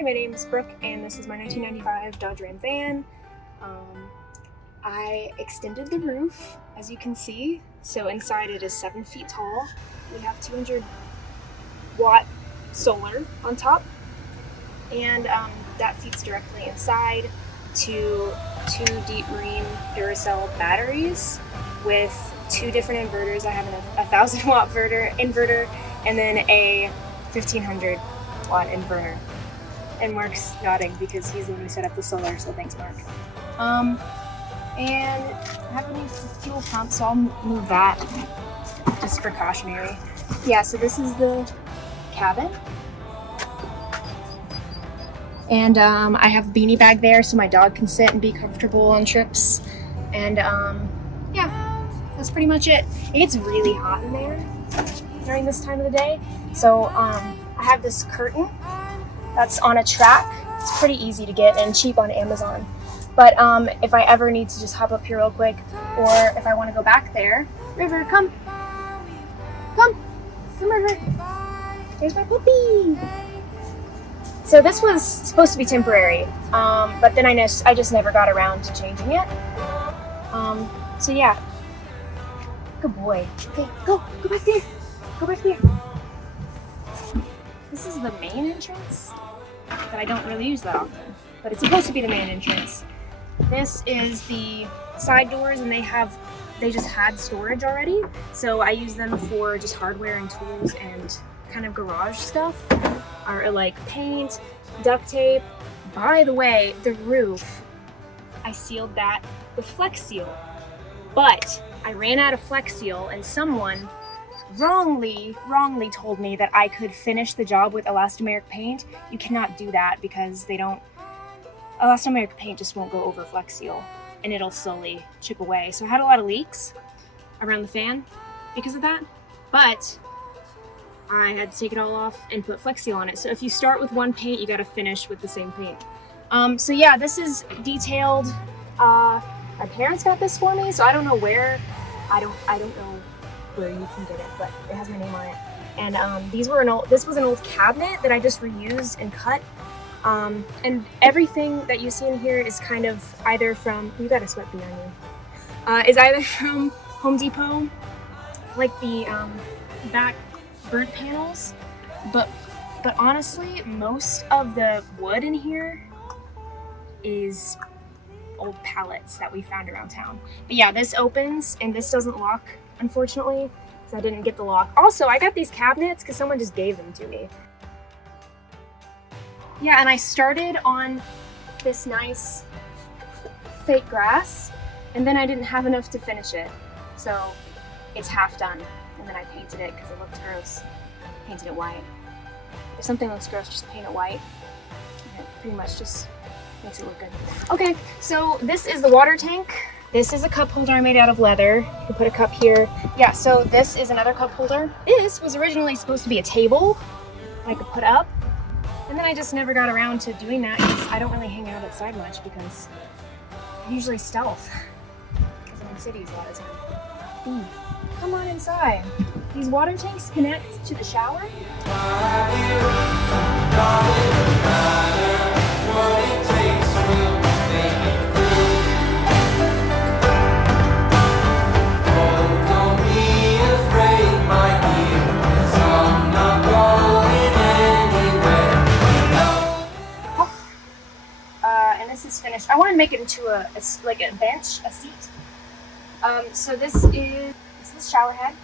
Hi, my name is Brooke, and this is my 1995 Dodge Ram van. I extended the roof, as you can see, so inside it is 7 feet tall. We have 200-watt solar on top, and that feeds directly inside to 2 deep marine Duracell batteries with 2 different inverters. I have a 1,000-watt inverter and then a 1,500-watt inverter. And Mark's nodding because he's the one who set up the solar, so thanks, Mark. And I have a new fuel pump, so I'll move that, just precautionary. Yeah, so this is the cabin. And I have a beanie bag there so my dog can sit and be comfortable on trips. And yeah, that's pretty much it. It gets really hot in there during this time of the day. So I have this curtain that's on a track. It's pretty easy to get and cheap on Amazon. But if I ever need to just hop up here real quick, or if I want to go back there, River, come, River. There's my puppy. So this was supposed to be temporary, but then I just never got around to changing it. So yeah, good boy. Okay, go back there. Go back there. This is the main entrance that I don't really use that often, but it's supposed to be the main entrance. This is the side doors, and they just had storage already, so I use them for just hardware and tools and kind of garage stuff, or like paint, duct tape. By the way, the roof, I sealed that with Flex Seal, but I ran out of Flex Seal, and someone wrongly told me that I could finish the job with elastomeric paint. You cannot do that because elastomeric paint just won't go over Flex Seal, and it'll slowly chip away. So I had a lot of leaks around the fan because of that, but I had to take it all off and put Flex Seal on it. So if you start with one paint, you got to finish with the same paint. So yeah, this is detailed. My parents got this for me, so I don't know where. I don't know where you can get it, but it has my name on it. And this was an old cabinet that I just reused and cut. And everything that you see in here is kind of either from, you got a sweat bee on you, is either from Home Depot, like the back burnt panels, but honestly, most of the wood in here is old pallets that we found around town. But yeah, this opens, and this doesn't lock, unfortunately, because I didn't get the lock. Also, I got these cabinets because someone just gave them to me. Yeah, and I started on this nice fake grass, and then I didn't have enough to finish it. So it's half done, and then I painted it because it looked gross. Painted it white. If something looks gross, just paint it white. And it pretty much just makes it look good. Okay, so this is the water tank. This is a cup holder I made out of leather. You can put a cup here. Yeah, so this is another cup holder. This was originally supposed to be a table I could put up. And then I just never got around to doing that because I don't really hang out outside much because I'm usually stealth. Because I'm in cities a lot of the time. Come on inside. These water tanks connect to the shower. Is finished. I want to make it into a bench, a seat. So this is the shower head,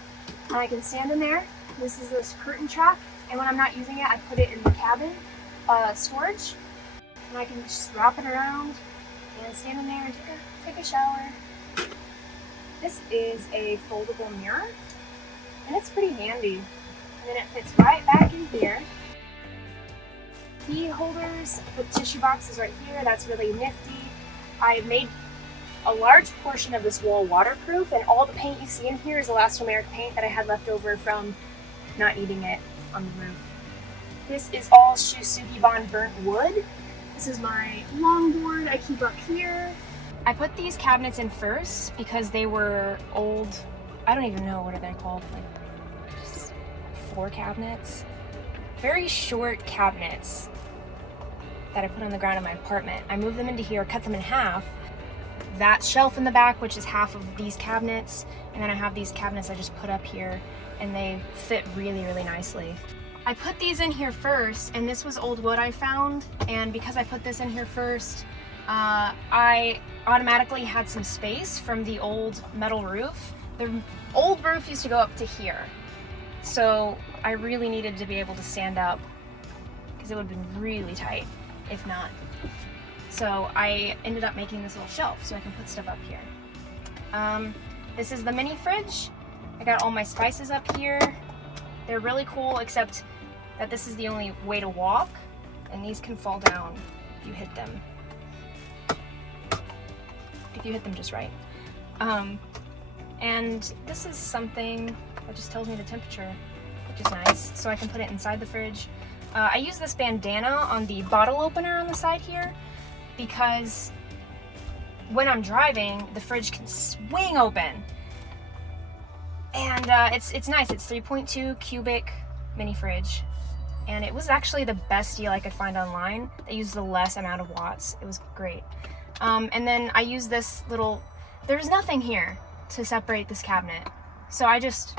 and I can stand in there. This is this curtain track, and when I'm not using it, I put it in the cabin storage, and I can just wrap it around and stand in there and take a shower. This is a foldable mirror, and it's pretty handy. And then it fits right back in here. Key holders, put tissue boxes right here. That's really nifty. I made a large portion of this wall waterproof, and all the paint you see in here is elastomeric paint that I had left over from not eating it on the roof. This is all Shusugi Bond burnt wood. This is my longboard I keep up here. I put these cabinets in first because they were old. I don't even know what are they called, like just floor cabinets. Very short cabinets. that I put on the ground in my apartment. I moved them into here, cut them in half. That shelf in the back, which is half of these cabinets, and then I have these cabinets I just put up here, and they fit really, really nicely. I put these in here first, and this was old wood I found, and because I put this in here first, I automatically had some space from the old metal roof. The old roof used to go up to here, so I really needed to be able to stand up because it would have been really tight if not. So I ended up making this little shelf so I can put stuff up here. This is the mini fridge. I got all my spices up here. They're really cool, except that this is the only way to walk, and these can fall down if you hit them. If you hit them just right. And this is something that just tells me the temperature, which is nice, so I can put it inside the fridge. I use this bandana on the bottle opener on the side here because when I'm driving, the fridge can swing open. And it's nice. It's 3.2 cubic mini fridge. And it was actually the best deal I could find online. They used the less amount of watts. It was great. And then I use this little, there's nothing here to separate this cabinet. So I just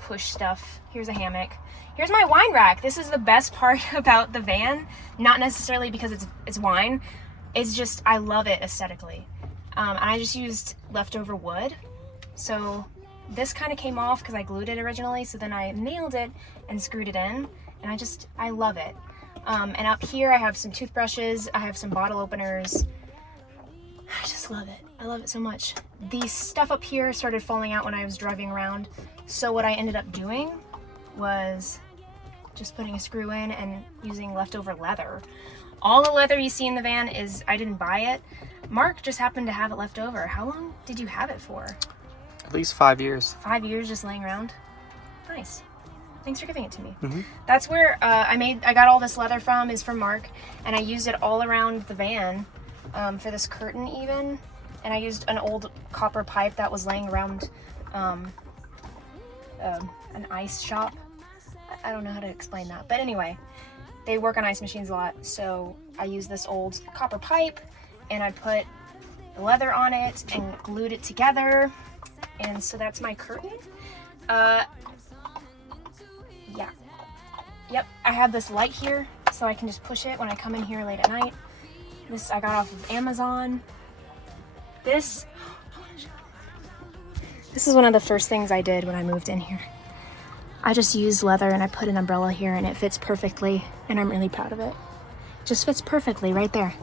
push stuff. Here's a hammock. Here's my wine rack. This is the best part about the van. Not necessarily because it's wine. It's just, I love it aesthetically. And I just used leftover wood. So this kind of came off because I glued it originally. So then I nailed it and screwed it in. And I love it. And up here I have some toothbrushes. I have some bottle openers. I just love it. I love it so much. The stuff up here started falling out when I was driving around. So what I ended up doing was just putting a screw in and using leftover leather. All the leather you see in the van is, I didn't buy it. Mark just happened to have it left over. How long did you have it for? At least 5 years. 5 years just laying around? Nice. Thanks for giving it to me. Mm-hmm. That's where I got all this leather from, is from Mark, and I used it all around the van for this curtain even. And I used an old copper pipe that was laying around an ice shop. I don't know how to explain that, but anyway, they work on ice machines a lot, so I used this old copper pipe and I put the leather on it and glued it together, and so that's my curtain. Yeah. Yep, I have this light here so I can just push it when I come in here late at night. This I got off of Amazon. This is one of the first things I did when I moved in here. I just used leather and I put an umbrella here and it fits perfectly, and I'm really proud of it. It just fits perfectly right there.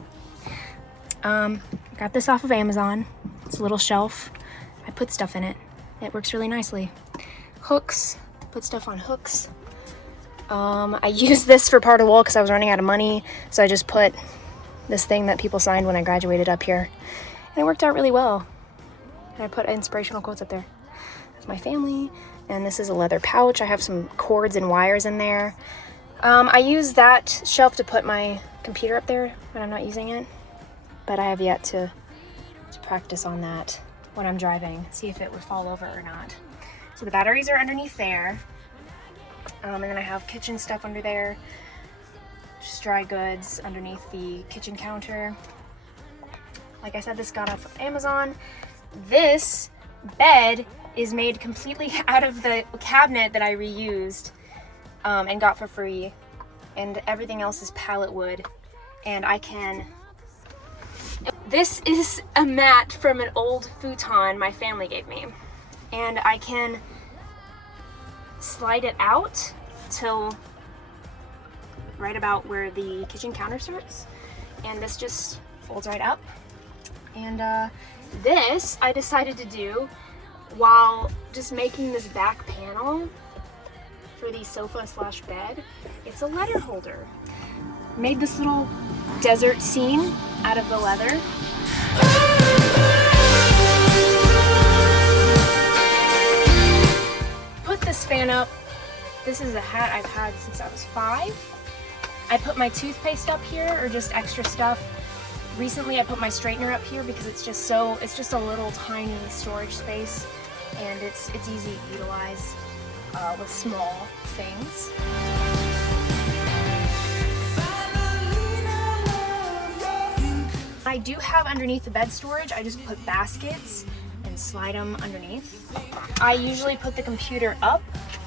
Got this off of Amazon. It's a little shelf. I put stuff in it. It works really nicely. Hooks, put stuff on hooks. I used this for part of the wall because I was running out of money, so I just put this thing that people signed when I graduated up here, and it worked out really well. And I put inspirational quotes up there. That's my family. And this is a leather pouch. I have some cords and wires in there. I use that shelf to put my computer up there when I'm not using it, but I have yet to practice on that when I'm driving, see if it would fall over or not. So the batteries are underneath there, and then I have kitchen stuff under there, just dry goods underneath the kitchen counter. Like I said, this got off of Amazon. This bed is made completely out of the cabinet that I reused and got for free, and everything else is pallet wood. And this is a mat from an old futon my family gave me, and I can slide it out till right about where the kitchen counter starts, and this just folds right up. And this I decided to do while just making this back panel for the sofa / bed. It's a letter holder. Made this little desert scene out of the leather. Put this fan up. This is a hat I've had since I was 5. I put my toothpaste up here, or just extra stuff. Recently I put my straightener up here because it's just a little tiny storage space, and it's easy to utilize with small things. I do have underneath the bed storage, I just put baskets and slide them underneath. I usually put the computer up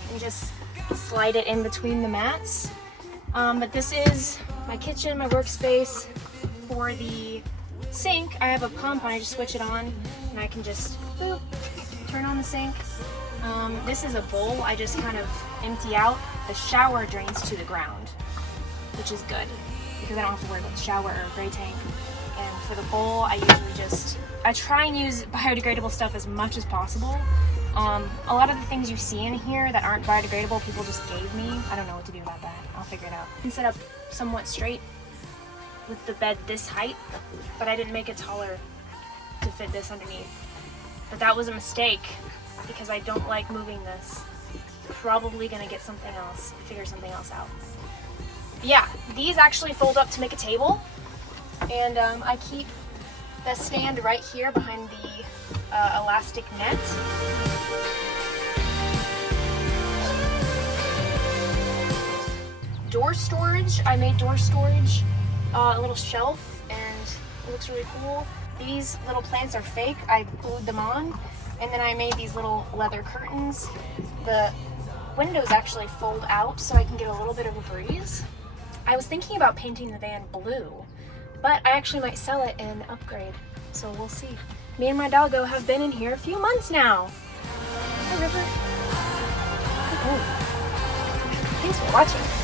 and just slide it in between the mats. But this is my kitchen, my workspace. For the sink, I have a pump and I just switch it on and I can just boop, turn on the sink. This is a bowl I just kind of empty out. The shower drains to the ground, which is good because I don't have to worry about the shower or gray tank. And for the bowl, I usually I try and use biodegradable stuff as much as possible. A lot of the things you see in here that aren't biodegradable, people just gave me. I don't know what to do about that. I'll figure it out. I can set up somewhat straight with the bed this height, but I didn't make it taller to fit this underneath. But that was a mistake because I don't like moving this. Probably gonna get something else, figure something else out. But yeah, these actually fold up to make a table, and I keep the stand right here behind the elastic net. Door storage, I made door storage, a little shelf, and it looks really cool. These little plants are fake, I glued them on, and then I made these little leather curtains. The windows actually fold out so I can get a little bit of a breeze. I was thinking about painting the van blue, but I actually might sell it and upgrade, so we'll see. Me and my doggo have been in here a few months now. Hi, River. Oh. Thanks for watching.